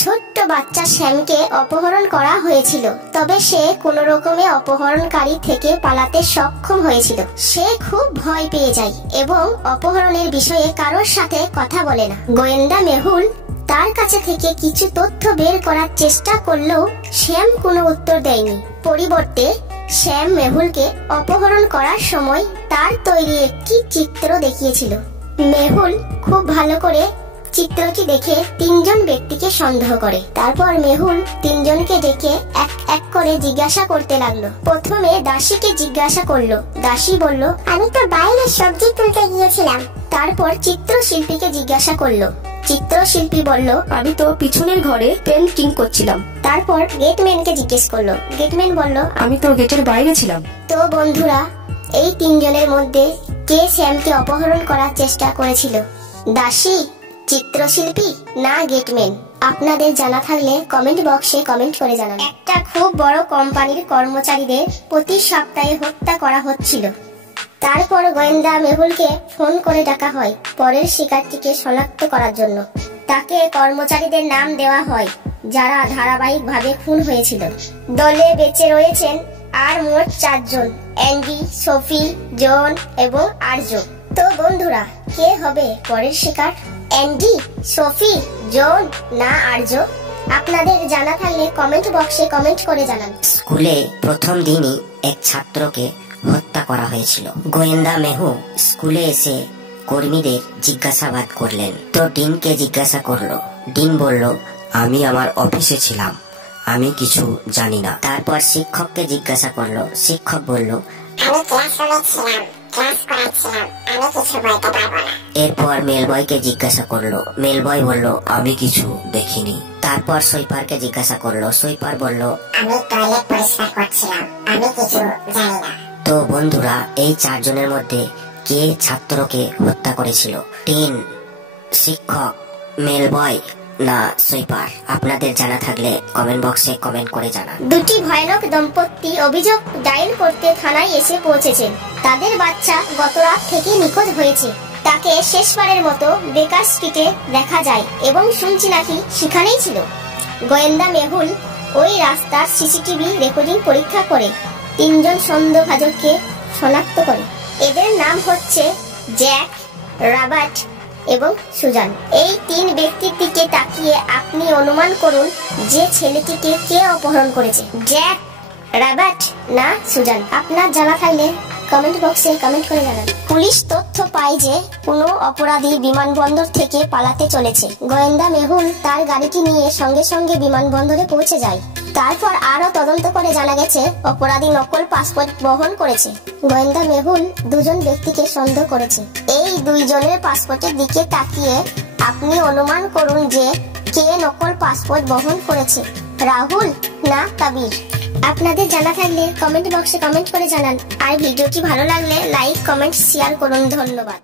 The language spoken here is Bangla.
ছোট্ট বাচ্চা শ্যামকে অপহরণ করা হয়েছিল, তবে সে কোনো রকমে অপহরণকারী থেকে পালাতে সক্ষম হয়েছিল। সে খুব ভয় পেয়ে যায় এবং অপহরণের বিষয়ে কারোর সাথে কথা বলে না। গোয়েন্দা মেহুল তার কাছে থেকে কিছু তথ্য বের করার চেষ্টা করলেও শ্যাম কোনো উত্তর দেয়নি। পরিবর্তে শ্যাম মেহুলকে অপহরণ করার সময় তার তৈরি একটি চিত্র দেখিয়েছিল। মেহুল খুব ভালো করে চিত্রটি দেখে তিনজন ব্যক্তিকে সন্দেহ করে। তারপর মেহুল তিনজনকে ডেকে এক এক করে জিজ্ঞাসা করতে লাগলো। প্রথমে দাসীকে জিজ্ঞাসা করলো। দাসী বলল, আমি তো বাইরে সবজি তুলতে গিয়েছিলাম। তারপর চিত্রশিল্পীকে জিজ্ঞাসা করলো। চিত্রশিল্পী বলল, আমি তো পিছনের ঘরে পেন্টিং করছিলাম। তারপর গেটম্যানকে জিজ্ঞেস করলো। গেটম্যান বলল, আমি তো গেটের বাইরে ছিলাম। তো বন্ধুরা, এই তিনজনের মধ্যে কে শ্যামকে অপহরণ করার চেষ্টা করেছিল? দাসী, চিত্রশিল্পী না গেটম্যান? আপনাদের জানা থাকলে কমেন্ট বক্সে কমেন্ট করে জানান। একটা খুব বড় কোম্পানির কর্মচারীদের প্রতি সপ্তাহে হত্যা করা হচ্ছিল। তারপর গোয়েন্দা মেহুলকে ফোন করে ডাকা হয় পরের শিকারটিকে শনাক্ত করার জন্য। তাকে কর্মচারীদের নাম দেওয়া হয় যারা ধারাবাহিকভাবে খুন হয়েছিল। দলে বেঁচে রয়েছেন আর মোট 4 জন: অ্যান্ডি, সোফি, জন এবং আর্য। তো বন্ধুরা, কে হবে পরের শিকার? অ্যান্ডি, সোফি, জন না আর্য? আপনাদের জানা থাকলে কমেন্ট বক্সে কমেন্ট করে জানান। স্কুলে প্রথম দিনই এক ছাত্রকে হত্যা করা হয়েছিল। গোয়েন্দা মেহু স্কুলে এসে কর্মীদের জিজ্ঞাসাবাদ করলেন। তো ডিনকে জিজ্ঞাসা করলো। ডিন বলল, আমি আমার অফিসে ছিলাম, আমি কিছু জানি না। তারপর শিক্ষককে জিজ্ঞাসা করলো। শিক্ষক বলল, আমি ক্লাসরুমে ছিলাম, ক্লাস করাচ্ছিলাম, আমি কিছু বলতে পারবো না। এরপর মেলবয়কে জিজ্ঞাসা করলো। মেলবয় বলল, আমি কিছু দেখিনি। তারপর সুইপারকে জিজ্ঞাসা করলো। সুইপার বলল, আমি টয়লেট পরিষ্কার করছিলাম, আমি কিছু জানি না। তো বন্ধুরা, এই 4 জনের মধ্যে কে ছাত্রকে হত্যা করেছিল? ডিন, শিক্ষক, মেলবয় না সুইপার? আপনাদের জানা থাকলে কমেন্ট বক্সে কমেন্ট করে জানান। দুটি ভয়ানক দম্পতি অভিযোগ দায়ের করতে থানায় এসে পৌঁছেছেন। তাদের বাচ্চা গত রাত থেকে নিখোঁজ হয়েছে। তাকে শেষবারের মতো বেকার স্ট্রিটে দেখা যায় এবং শুনছি নাকি সেখানেই ছিল। গোয়েন্দা মেহুল ওই রাস্তার সিসিটিভি রেকর্ডিং পরীক্ষা করে 3 জন সন্দেহভাজনকে শনাক্ত করে। এদের নাম হচ্ছে জ্যাক, রবার্ট এবং সুজান। এই 3 ব্যক্তির দিকে তাকিয়ে আপনি অনুমান করুন যে ছেলেটিকে কে অপহরণ করেছে, জ্যাক, রবার্ট না সুজান? আপনার জানা থাকলে কমেন্ট বক্সে কমেন্ট করে জানান। পুলিশ তথ্য পায় যে কোনো অপরাধী বিমানবন্দর থেকে পালাতে চলেছে। গোয়েন্দা মেহুল তার গাড়িটি নিয়ে সঙ্গে সঙ্গে বিমানবন্দরে পৌঁছে যায়। তারপর আরো তদন্ত করে জানা গেছে অপরাধী নকল পাসপোর্ট বহন করেছে। গোয়েন্দা মেহুল 2 জন ব্যক্তিকে সন্দেহ করেছে। এই 2 জনের পাসপোর্টের দিকে তাকিয়ে আপনি অনুমান করুন যে কে নকল পাসপোর্ট বহন করেছে, রাহুল না কবির? আপনাদের জানা থাকলে কমেন্ট বক্সে কমেন্ট করে জানান। আর ভিডিওটি ভালো লাগলে লাইক, কমেন্ট, শেয়ার করুন। ধন্যবাদ।